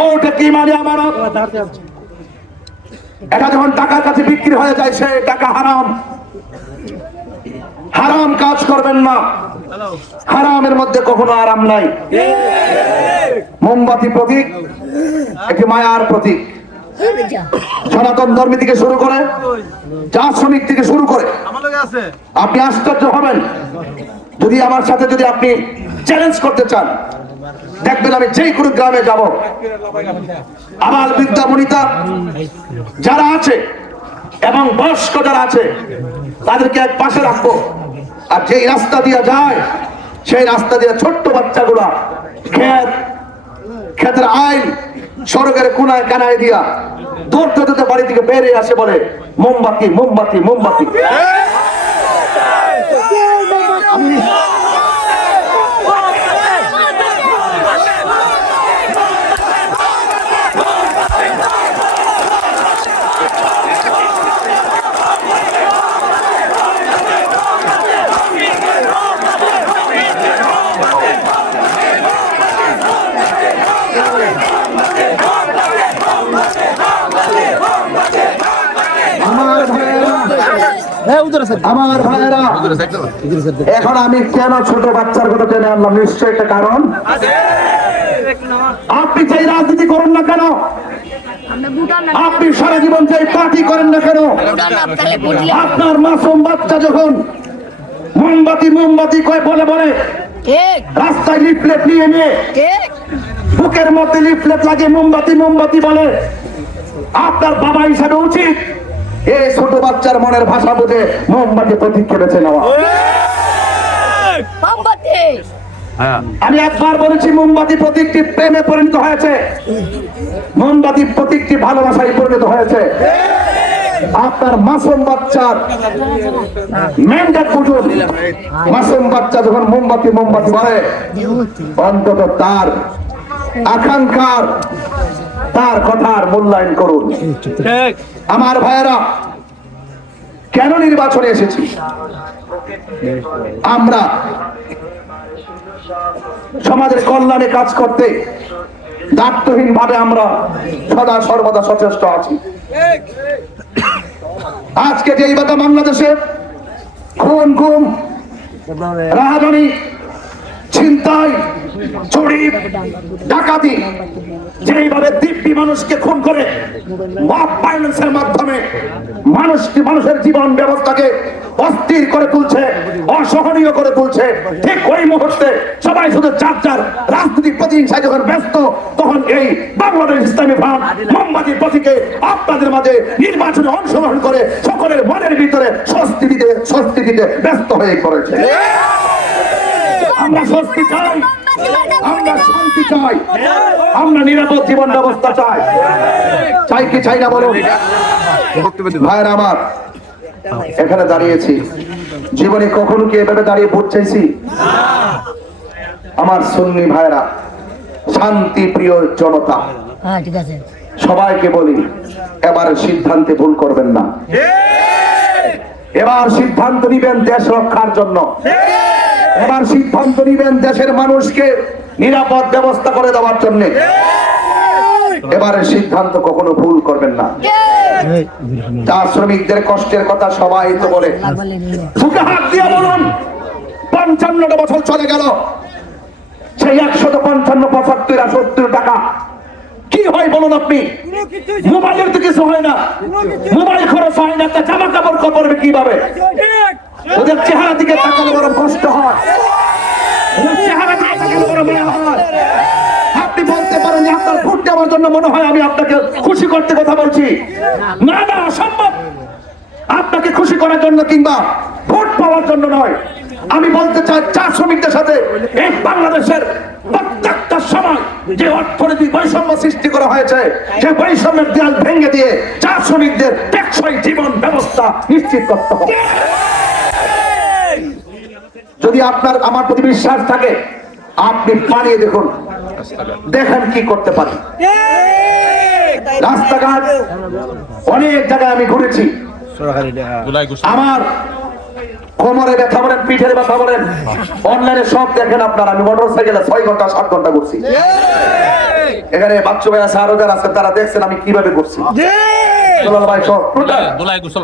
Vote কি মানে আমানত। এটা যখন টাকার কাছে বিক্রি হয়ে যায় সে টাকা হারাম। হারাম কাজ করবেন না, হারামের মধ্যে কখনো আরাম নাই। মোমবাতি প্রতীক, একটি মায়ার প্রতীক। সনাতন ধর্মী থেকে শুরু করে, চা শ্রমিক থেকে শুরু করে, আপনি আশ্চর্য হবেন যদি আমার সাথে যদি আপনি চ্যালেঞ্জ করতে চান। দেখবেন আমি যেই কোনো গ্রামে যাব, আমার বৃদ্ধা বনিতা যারা আছে এবং বয়স্ক যারা আছে তাদেরকে এক পাশে রাখবো। আর যেই রাস্তা দিয়ে যায় সেই রাস্তা দিয়ে ছোট্ট বাচ্চাগুলা ক্ষেতের আইল সড়কের কোনায় কানায় দিয়া দৌড়তে দৌড়তে বাড়ি থেকে বেরিয়ে আসে, বলে মোমবাতি মোমবাতি মোমবাতি। আমার ভাইয়েরা, এখন আমি কেন ছোট বাচ্চার কথা টেনে আনলাম, নিশ্চয় একটা কারণ। আপনি যেই রাজনীতি করেন না কেন, আপনি সারা জীবন যেই পার্টি করেন না কেন, আপনার মাসুম বাচ্চা যখন মোমবাতি মোমবাতি কয় বলে বলে রাস্তায় লিফলেট নিয়ে নিয়ে বুকের মধ্যে লিফলেট লাগে মোমবাতি মোমবাতি বলে, আপনার বাবা হিসাবে উচিত এই ছোট বাচ্চার মনের ভাষা বুঝে মোমবাতি প্রতীককে বেছে নেওয়া। আমি একবার বলেছি মোমবাতি প্রতীকটি প্রেমে পরিণত হয়েছে, মোমবাতি প্রতীকটি ভালোবাসায় পরিণত হয়েছে। আপনার মাসুম বাচ্চার ম্যান্ডেট বুঝুন, মাসুম বাচ্চা যখন মোমবাতি মোমবাতি বলে অন্তত তার আকাঙ্ক্ষার তার কথার মূল্যায়ন করুন। আমার ভাইয়েরা, কেন নির্বাচনে এসেছি? আমরা সমাজের কল্যাণে কাজ করতে দায়িত্বহীন ভাবে আমরা সদা সর্বদা সচেষ্ট আছি। আজকে যে এইভাবে বাংলাদেশে খুন গুম রাহাজানি ছিনতাই চুরি ডাকাতি যেইভাবে দিব্যি মানুষকে খুন করে মব ভায়োলেন্সের মাধ্যমে মানুষের জীবন ব্যবস্থাকে অস্থির করে তুলছে, অসহনীয় করে তুলছে, ঠিক ওই মুহূর্তে সবাই শুধু যার যার রাজনৈতিক প্রতিহিংসায় যখন ব্যস্ত, তখন এই বাংলাদেশ ইসলামী ফ্রন্ট মোমবাতি প্রতীকে আপনাদের মাঝে নির্বাচনে অংশগ্রহণ করে সকলের মনের ভিতরে স্বস্তি দিতে ব্যস্ত হয়ে পড়েছে। আমরা স্বস্তি চাই, আমরা শান্তি চাই, আমরা নিরাপদ জীবন ব্যবস্থা চাই। চাই কি চাই না বলুন ভাইরা আমার। এখানে দাঁড়িয়েছি, জীবনে কখনো কি এভাবে দাঁড়িয়ে ভোট চাইছি? আমার সুন্নি ভাইরা, শান্তি প্রিয় জনতা, সবাইকে বলি এবার সিদ্ধান্তে ভুল করবেন না। এবার সিদ্ধান্ত নিবেন দেশ রক্ষার জন্য, এবার সিদ্ধান্ত নিবেন দেশের মানুষকে নিরাপদ ব্যবস্থা করে দেওয়ার জন্য। এবারের সিদ্ধান্ত কখনো ভুল করবেন না। চা শ্রমিকদের কষ্টের কথা সবাই তো বলে, বুকে হাত দিয়ে বলুন 55টা বছর চলে গেল, সেই 155 75 70 টাকা কি হয় বলুন আপনি? মোবাইলের তো কিছু হয় না, মোবাইল খরচ হয় না, তা জামা কাপড় করবে কিভাবে? ওদের চেহারা দিকে তাকালে বড় কষ্ট হয়, ওদের চেহারা দিকে তাকালে বড় মনে হয়। আপনি বলতে পারেন যে আপনার ভোট দেওয়ার জন্য মনে হয় আমি আপনাকে খুশি করতে কথা বলছি। না না, অসম্ভব। আপনাকে খুশি করার জন্য কিংবা ভোট পাওয়ার জন্য নয়। আমি বলতে চাই চা শ্রমিকদের সাথে এই বাংলাদেশের প্রত্যেকটা সময় যে অর্থনৈতিক বৈষম্য সৃষ্টি করা হয়েছে, সেই বৈষম্যের দেয়াল ভেঙে দিয়ে চা শ্রমিকদের টেকসই জীবন ব্যবস্থা নিশ্চিত করতে হবে। যদি আপনার আমার প্রতি বিশ্বাস থাকে, আপনি পালিয়ে দেখুন, দেখেন কি করতে পারি। রাস্তাঘাট অনেক জায়গায় আমি ঘুরেছি, আমার কোমরে ব্যথা বলেন, পিঠের ব্যথা বলেন, অনলাইনে সব দেখেন আপনারা। আমি মোটরসাইকেলে 6 ঘন্টা 7 ঘন্টা করছি। এখানে বাচ্চা ভাই আছে, আরো যারা আছে, তারা দেখছেন আমি কিভাবে করছি।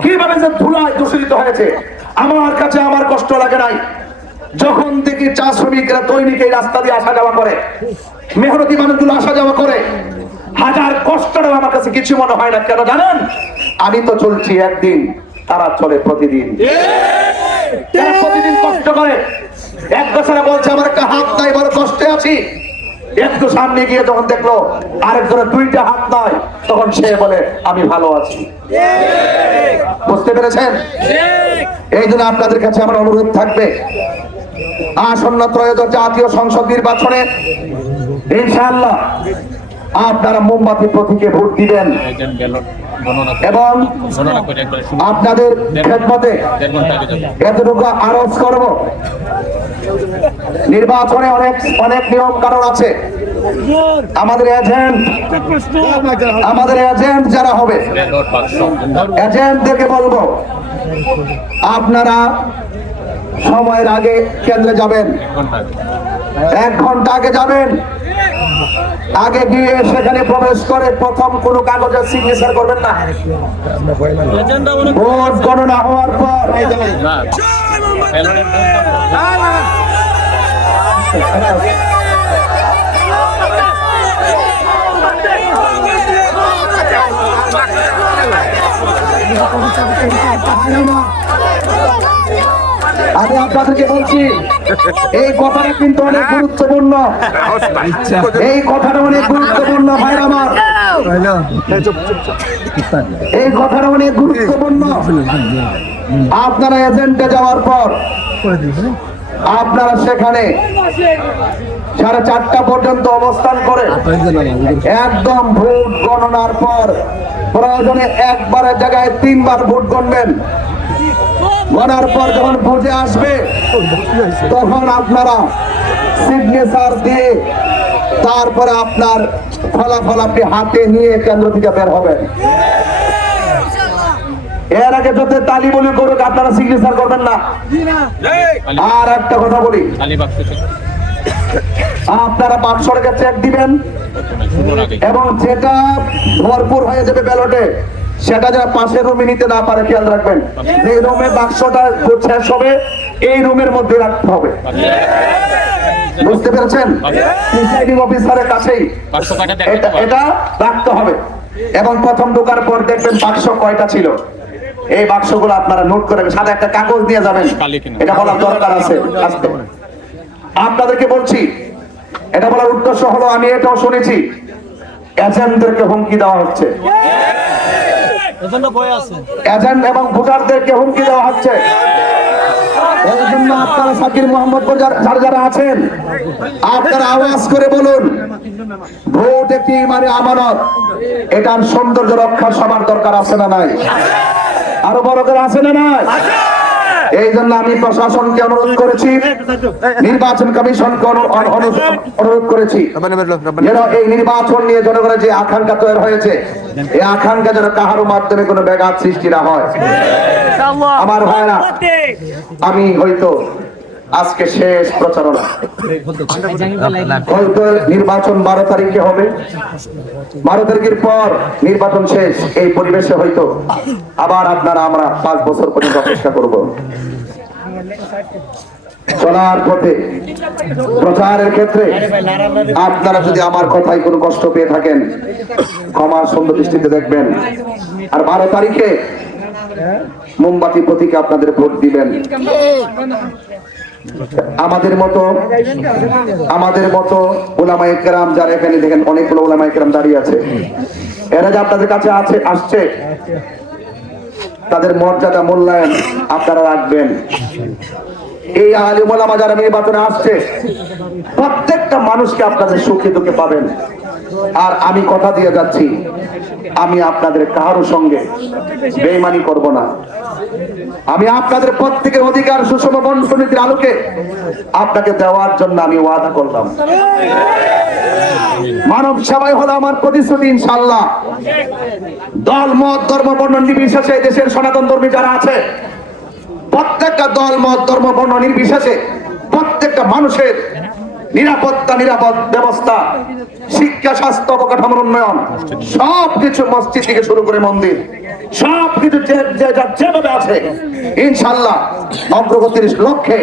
কিভাবে যে ধুলায় দূষিত হয়েছে, আমার কাছে আমার কষ্ট লাগে নাই। যখন দেখি চা শ্রমিকরা দৈনিক এই রাস্তা দিয়ে আসা যাওয়া করে, মেহনতি মানুষগুলো আসা যাওয়া করে, হাজার কষ্টটাও আমার কাছে কিছু মনে হয় না। কেন জানেন? আমি তো চলছি একদিন, তারা চলে প্রতিদিন। তারা প্রতিদিন কষ্ট করে। এক বছরে বলছে আমার একটা হাত নাই, বড় কষ্টে আছি। একটু সামনে গিয়ে যখন দেখলো আরেকজনের 2টা হাত নাই, তখন সে বলে আমি ভালো আছি। বুঝতে পেরেছেন? এই জন্য আপনাদের কাছে আমার অনুরোধ থাকবে, আসন্ন ত্রয়োদশ জাতীয় সংসদ নির্বাচনে ইনশাআল্লাহ আপনারা মোমবাতি প্রতীকে ভোট দিবেন এবং আপনাদের খেদমতে এতটুকু আরজ করব, নির্বাচনে অনেক নিয়ম কানুন আছে। আমাদের এজেন্ট যারা হবে, এজেন্টদেরকে বলবো আপনারা সময়ের আগে কেন্দ্রে যাবেন, 1 ঘন্টা আগে যাবেন। আগে গিয়ে সেখানে প্রবেশ করে প্রথম কোনো কাগজে সিগনেচার করবেন না। ভোট গণনা হওয়ার পর আমি আপনাদেরকে বলছি, এই কথাটা কিন্তু অনেক গুরুত্বপূর্ণ। এই কথাটা অনেক গুরুত্বপূর্ণ ভাই আমার, এই কথাটা অনেক গুরুত্বপূর্ণ। আপনারা এজেন্টে যাওয়ার পর আপনারা সেখানে 4:30 পর্যন্ত অবস্থান করে একদম ভোট গণনার পর প্রয়োজনে একবারের জায়গায় 3 বার ভোট গণবেন। গণার পর যখন বুঝে আসবে তখন আপনারা সিগনেচার দিয়ে তারপরে আপনার ফলাফল আপনি হাতে নিয়ে কেন্দ্র থেকে বের হবেন। এর আগে যত তালি বলি করুক, আপনারা সিগনেচার করবেন না। আর একটা কথা বলি, আপনারা বাক্সটাকে চেক দিবেন এবং যেটা ভরপুর হয়ে যাবে ব্যালটে, সেটা যারা পাশের রুমে নিতে না পারে খেয়াল রাখবেন। এই রুমে বাক্সটা শেষ হবে, এই রুমের মধ্যে রাখতে হবে। বুঝতে পেরেছেন? প্রিসাইডিং অফিসারের কাছেই এটা রাখতে হবে। এবং প্রথম ঢোকার পর দেখবেন বাক্স কয়টা ছিল, এই বাক্সগুলো আপনারা নোট করে সাথে একটা কাগজ দিয়ে যাবেন। এটা বলার দরকার আছে। আপনাদেরকে বলছি, এটা বলার উদ্দেশ্য হলো, আমি এটাও শুনেছি এজেন্টদেরকে হুমকি দেওয়া হচ্ছে, এজেন্ট এবং ভোটারদেরকে হুমকি দেওয়া হচ্ছে। এর জন্য আপনারা সাকির মোহাম্মদপুর যারা আছেন, আপনারা আওয়াজ করে বলুন, ভোট একটি মানে আমানত, এটার সৌন্দর্য রক্ষার সবার দরকার আছে না নাই? আরো বড় করে আছে না নাই? এই জন্য আমি প্রশাসনকে অনুরোধ করেছি, নির্বাচন কমিশনকে অনুরোধ করেছি, যেন এই নির্বাচন নিয়ে জনগণের যে আকাঙ্ক্ষা তৈরি হয়েছে, এই আকাঙ্ক্ষা যেন কাহার মাধ্যমে কোনো ব্যাঘাত সৃষ্টি না হয়। আমার ভাইরা, আমি হয়তো আজকে শেষ প্রচারণা, হয়তো নির্বাচন 12 তারিখে হবে, 12 তারিখের পর নির্বাচন শেষ। এই পরিবেশে হয়তো আবার আপনারা আমরা 5 বছর পর্যন্ত অপেক্ষা করব। চলার পথে প্রচারের ক্ষেত্রে আপনারা যদি আমার কথায় কোনো কষ্ট পেয়ে থাকেন, ক্ষমার সুন্দর দৃষ্টিতে দেখবেন। আর 12 তারিখে মোমবাতি প্রতীকে আপনাদের ভোট দিবেন। আমাদের মতো উলামায়ে কেরাম যারা এখানে দেখেন, অনেকগুলো উলামায়ে কেরাম দাঁড়িয়ে আছে, এরা যে আপনাদের কাছে আসছে, তাদের মর্যাদা মূল্যায়ন আপনারা রাখবেন। এই আলিম ওলামা যারা নির্বাচনে আসছে, প্রত্যেকটা মানুষকে আপনাদের সুখে দুঃখে পাবেন। আর আমি কথা দিয়ে যাচ্ছি, আমি আপনাদের কারো সঙ্গে বেঈমানি করব না। আমি আপনাদের প্রত্যেকের অধিকার সুষম বন্টনের আলোকে আপনাকে দেওয়ার জন্য আমি ওয়াদা করলাম। মানব সেবাই হলো আমার প্রতিশ্রুতি ইনশাআল্লাহ। দল মত ধর্ম বর্ণ নির্বিশেষে দেশের সনাতন ধর্মী যারা আছে, প্রত্যেকটা দল মত ধর্ম বর্ণ নির্বিশেষে প্রত্যেকটা মানুষের নিরাপদ ব্যবস্থা, শিক্ষা, স্বাস্থ্য, অবকাঠামোর উন্নয়ন, সবকিছু মসজিদ থেকে শুরু করে মন্দির, সবকিছু যেভাবে আছে ইনশাল্লাহ অগ্রগতির লক্ষ্যে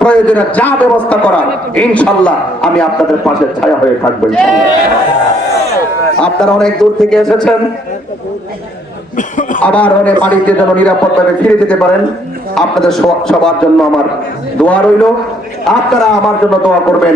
প্রয়োজনে যা ব্যবস্থা করার ইনশাল্লাহ আমি আপনাদের পাশে ছায়া হয়ে থাকবো। আপনারা অনেক দূর থেকে এসেছেন, আবার অনেক বাড়িতে যেন নিরাপদভাবে ফিরে যেতে পারেন। আপনাদের সবার জন্য আমার দোয়া রইল, আপনারা আমার জন্য দোয়া করবেন।